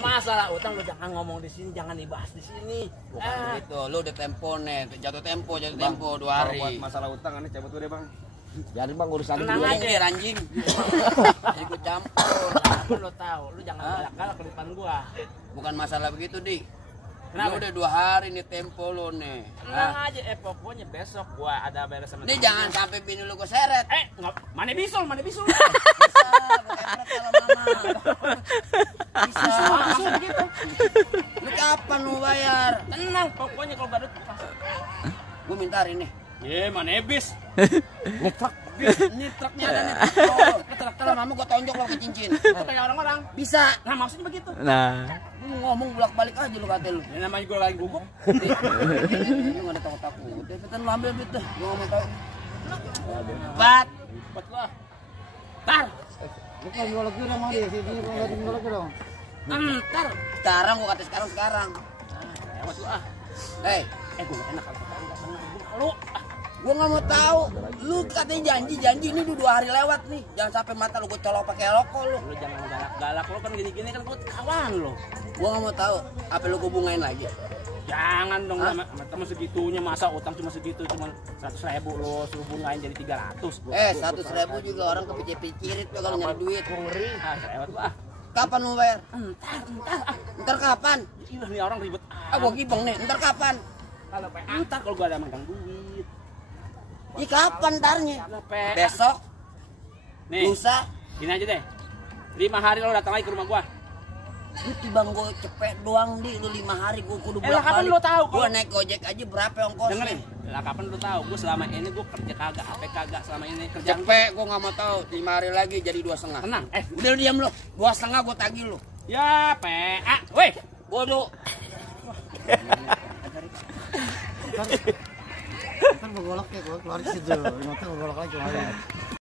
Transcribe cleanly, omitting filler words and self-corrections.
Masalah utang lu jangan ngomong di sini, jangan dibahas di sini. Bukan begitu, lu udah tempo nih, jatuh tempo 2 hari. Buat masalah utang aneh cabut udah bang. Biarin bang urusan Tenang dulu. aja. Anjing. Ikut campur. Apa lu tahu, lu jangan galak-galak ke depan gua. Bukan masalah begitu, Dik. Kenapa? Lu udah 2 hari nih tempo lu nih. Tenang aja, pokoknya besok gua ada beres sama Ini temen jangan gua. sampai bini lu keseret. Mana bisul, mana bisul. Bisa, berepret kalau mama. Bisa. Maksud begitu. Lu kapan mau bayar? Tenang, pokoknya kalau badut pas. Gua minta hari ini. Mana bis? Ini truknya ada nih. Oh, truk mama gua tonjok lo ke cincin. Itu kayak orang-orang. Bisa. Nah, maksudnya begitu. Nah, Lu ngomong bolak-balik aja lu kata lu. Ini namanya gua lagi gugup. Lu enggak ada takut-takut. Cepetan lu ambil duit tuh. Gua ngomong tahu. Bat. Buat gua. Tar. lu kan jual lagi dong dia sini enggak jual lagi dong. Ntar. Sekarang gua kata sekarang. Lewat gua. Hei, Gua gak enak kalau enggak pernah gua lu. gua nggak mau tahu. Lu katanya janji ini udah 2 hari lewat nih. Jangan sampai mata lu gua colok pakai rokok lu. Lu jangan galak-galak, lu kan gini-gini kan gua kawan lu. Gua nggak mau tahu. Apa lu gua bungain lagi? Jangan dong, sama temen segitunya, masa utang cuma segitu, cuma 100.000 lo suruh bungain jadi 300. 100.000 juga orang kepikir-pikirin tuh kalau nyari duit. Ngeri. Lewat gua. Kapan mau bayar? Entar. Ntar kapan? Ih, nih orang ribet. Gua gibeng nih. Ntar kapan? Kalau ntar kalau gua ada megang duit. Ih, kapan ntarnya? Kalau Besok? nih, Lusa? gini aja deh. 5 hari lo datang lagi ke rumah gua. Lu tibang gue cepet doang di lu 5 hari gue kudu Lah kapan lo tahu? Gue naik gojek aja berapa ongkosnya? Dengerin. Lah kapan lo tahu? Gua selama ini gua kerja kagak, apa kagak selama ini kerja. Cepet gue nggak mau tahu. 5 hari lagi jadi 2,5. Tenang. Udah lu diam lu. 2,5 gue tagih lu. Ya, PA. Woi. Bodoh. Kan bergolak ya gua keluar situ. Motor bergolak aja.